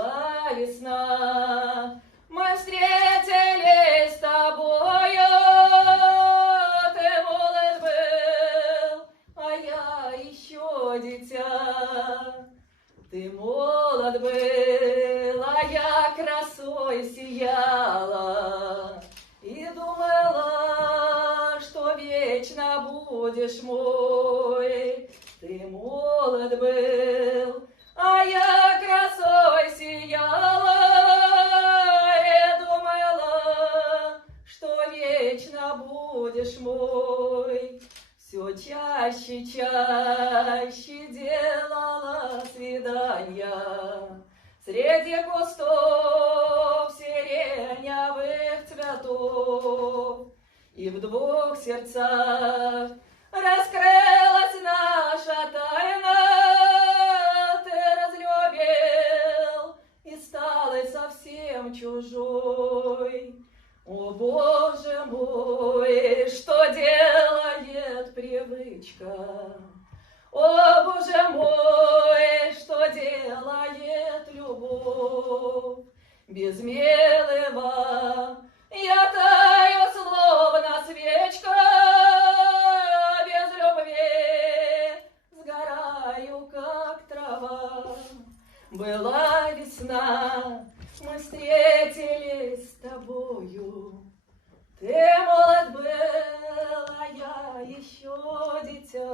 Была весна, мы встретились с тобою. Ты молод был, а я еще дитя. Ты молод был, а я красой сияла. И думала, что вечно будешь мой. Ты молод был, а я красой сияла. И думала, что вечно будешь мой. Все чаще, чаще делала свидания среди кустов сиреневых цветов. И в двух сердцах раскрылась наша тайна. Ты разлюбил и стала совсем чужой. О, Боже мой, что делает привычка? О, Боже мой, что делает любовь? Без милого я таю, словно свечка, без любви сгораю, как трава. Была весна, мы встретились с тобою. Ты молод был, а я еще дитя.